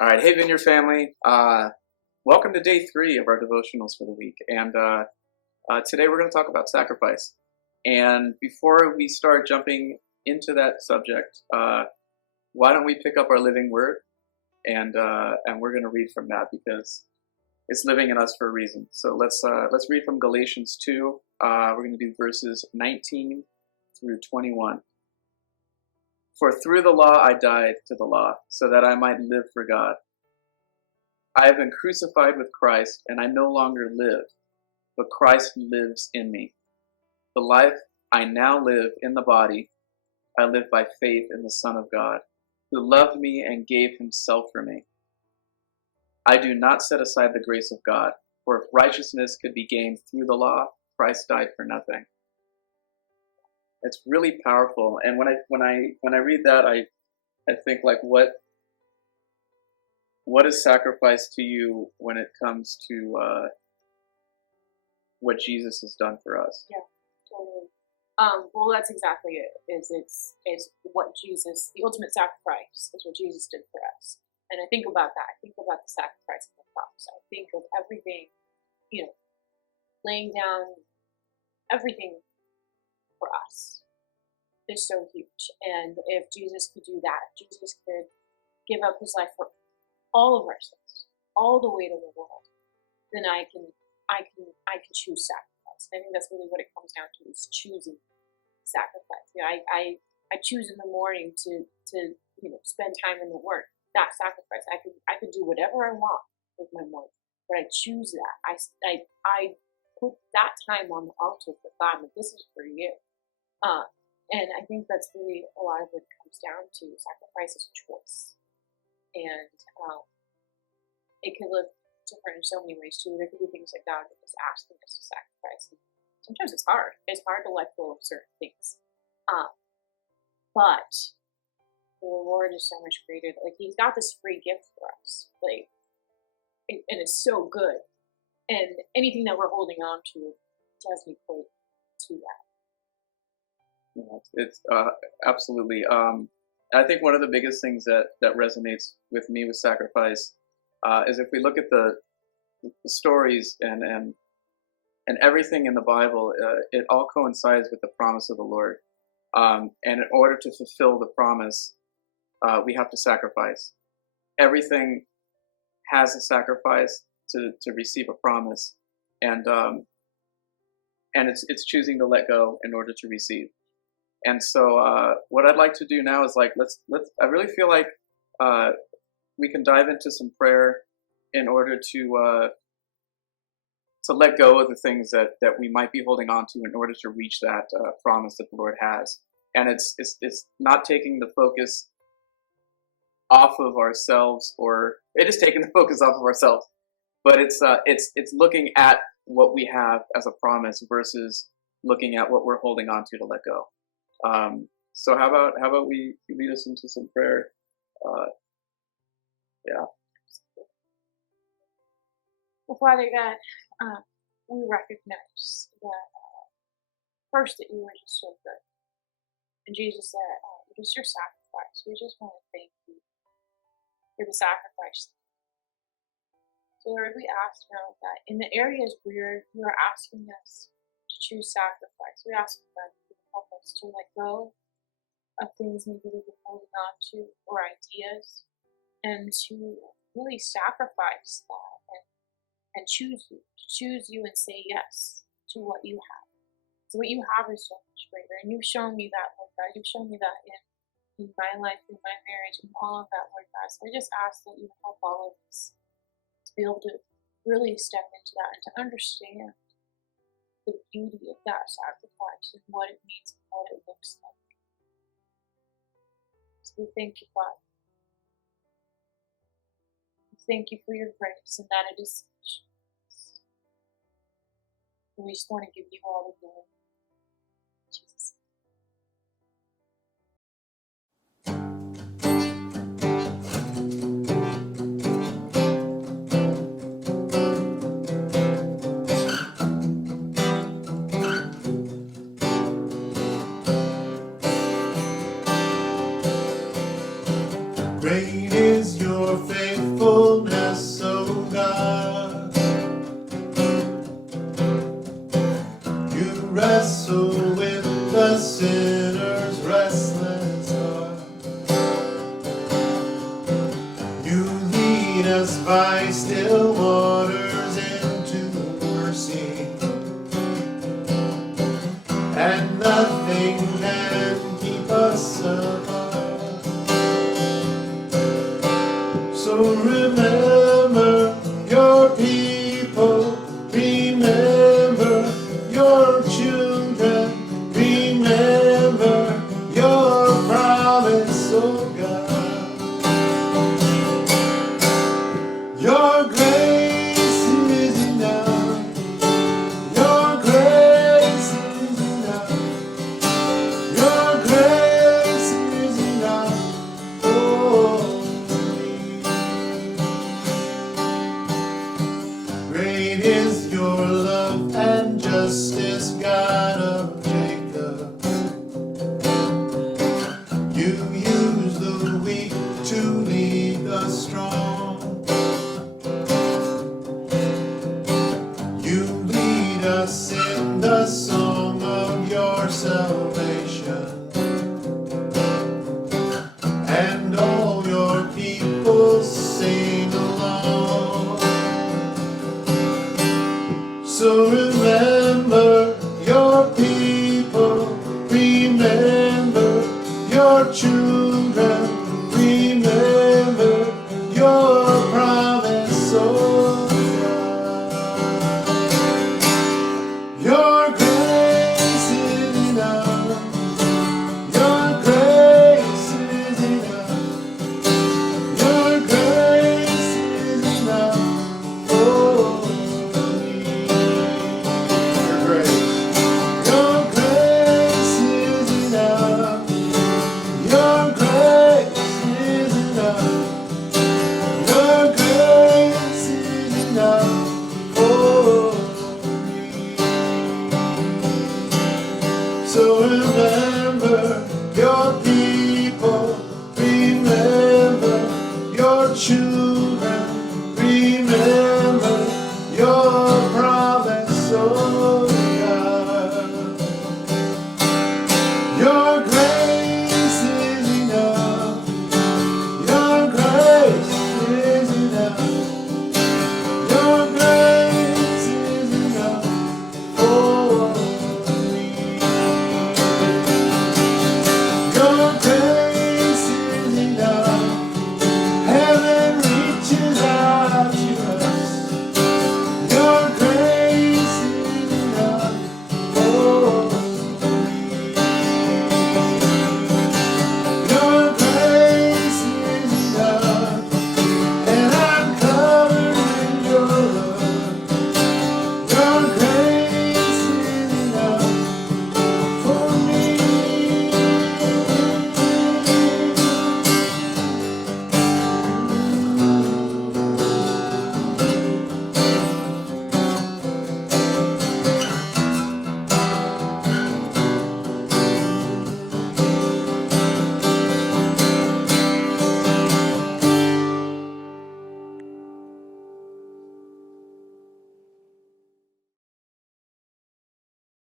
All right, hey Vineyard family. Welcome to day 3 of our devotionals for the week. And today we're going to talk about sacrifice. And before we start jumping into that subject, why don't we pick up our living word and we're going to read from that because it's living in us for a reason. So let's read from Galatians 2. We're going to do verses 19 through 21. For through the law I died to the law, so that I might live for God. I have been crucified with Christ, and I no longer live, but Christ lives in me. The life I now live in the body, I live by faith in the Son of God, who loved me and gave himself for me. I do not set aside the grace of God, for if righteousness could be gained through the law, Christ died for nothing. It's really powerful, and when I read that, I think like what is sacrifice to you when it comes to what Jesus has done for us? Yeah, totally. Well, that's exactly it. It's what Jesus, the ultimate sacrifice, is what Jesus did for us. And I think about that. I think about the sacrifice of the cross. I think of everything, laying down everything for us is so huge. And if Jesus could do that, if Jesus could give up his life for all of our sins, all the weight of the world, then I can choose sacrifice. And I think that's really what it comes down to, is choosing sacrifice. I choose in the morning to spend time in the Word. That sacrifice. I could do whatever I want with my morning, but I choose that. I put that time on the altar for God, and this is for you. And I think that's really a lot of what it comes down to. Sacrifice is choice. And it could look different in so many ways too. There could be things that God is asking us to sacrifice. And sometimes it's hard. It's hard to let go of certain things. But the reward is so much greater. Like, he's got this free gift for us. And it's so good. And anything that we're holding on to doesn't equate to that. Yeah, it's absolutely. I think one of the biggest things that resonates with me with sacrifice is if we look at the stories and everything in the Bible, it all coincides with the promise of the Lord. And in order to fulfill the promise, we have to sacrifice. Everything has a sacrifice to receive a promise, and it's choosing to let go in order to receive. And so what I'd like to do now is I really feel like we can dive into some prayer in order to let go of the things that we might be holding on to in order to reach that promise that the Lord has. And it's not taking the focus off of ourselves, or it is taking the focus off of ourselves, but it's looking at what we have as a promise versus looking at what we're holding on to let go. So how about we lead us into some prayer? Yeah. Well, Father God, we recognize that first that you are just so good, and Jesus, that just your sacrifice. We just want to thank you for the sacrifice. So Lord, we ask now that in the areas where you are asking us to choose sacrifice, we ask that you help us to let go of things maybe we've been holding on to, or ideas, and to really sacrifice that and choose you and say yes to what you have. So what you have is so much greater, and you've shown me that, Lord God. You've shown me that in my life, in my marriage, and all of that, Lord God. So I just ask that you help all of us to be able to really step into that and to understand the beauty of that sacrifice and what it means and what it looks like. So we thank you, Father. We thank you for your grace and that it is sufficient. And we just want to give you all the glory. Jesus. Great is your faithfulness. us by still waters into mercy, and nothing can keep us apart. So remember your people, remember your children, remember your promise, oh God. Your grace is enough. Your grace is enough. Your grace is enough for me. Great is your love and justice, God of Jacob. You use the weak to lead the strong. You lead us in the song of your salvation, and all your people sing along. So remember your people, remember your children, remember your promise, oh God. Your grace is enough. Your grace is enough. Your grace is enough for me. Your grace. Your grace is enough. Your grace is enough. Your grace is enough for me. So remember your people, remember your children.